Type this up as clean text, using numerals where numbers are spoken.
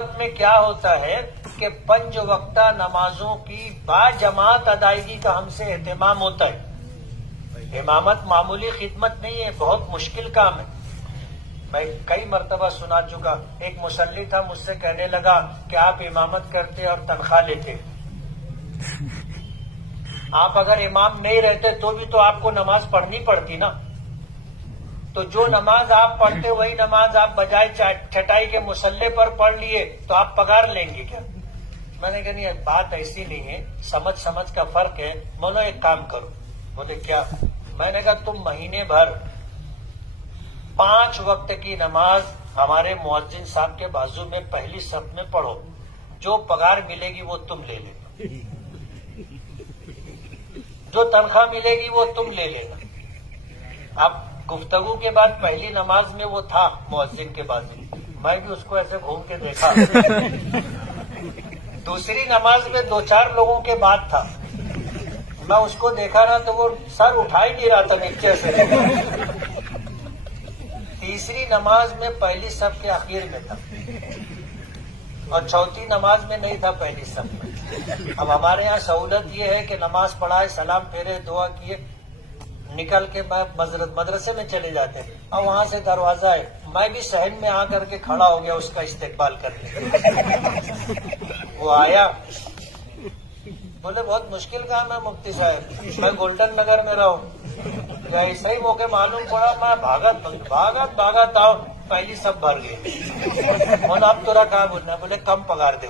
में क्या होता है कि पंज वक्ता नमाजों की बाजमात अदायगी का हमसे एहतमाम होता है। इमामत मामूली खिदमत नहीं है, बहुत मुश्किल काम है। मैं कई मरतबा सुना चुका। एक मुसल्ली था, मुझसे कहने लगा कि आप इमामत करते और तनख्वाह लेते, आप अगर इमाम नहीं रहते तो भी तो आपको नमाज पढ़नी पड़ती ना। तो जो नमाज आप पढ़ते वही नमाज आप बजाय चटाई के मुसल्ले पर पढ़ लिए तो आप पगार लेंगे क्या? मैंने कहा नहीं, बात ऐसी नहीं है, समझ समझ का फर्क है। बोलो एक काम करो। बोले क्या? मैंने कहा तुम महीने भर 5 वक्त की नमाज हमारे मुअज्जिन साहब के बाजू में पहली सफ में पढ़ो, जो पगार मिलेगी वो तुम ले लेना, जो तनख्वाह मिलेगी वो तुम ले लेना। अब गुफ्तगू के बाद पहली नमाज में वो था मुअज्जिन के बाजू, मैं भी उसको ऐसे घूम के देखा। दूसरी नमाज में 2-4 लोगों के बाद था, मैं उसको देखा ना तो वो सर उठा ही नहीं रहा था नीचे से। तीसरी नमाज में पहली सफ के आखिर में था और चौथी नमाज में नहीं था पहली सफ में। अब हमारे यहाँ सहूलत ये है कि नमाज पढ़ाए, सलाम फेरे, दुआ किए, निकल के मदरसे में चले जाते हैं। और वहां से दरवाजा है, मैं भी सहन में आकर के खड़ा हो गया उसका इस्तेकबाल करने। वो आया, बोले बहुत मुश्किल काम है मुफ्ती साहब, मैं गोल्डन नगर में रहूं। ऐसा ही मौके मालूम पड़ा, मैं भागत आओ, पहली सब भर गई। बोला अब तोरा कहा बोलना? बोले कम पगार दे।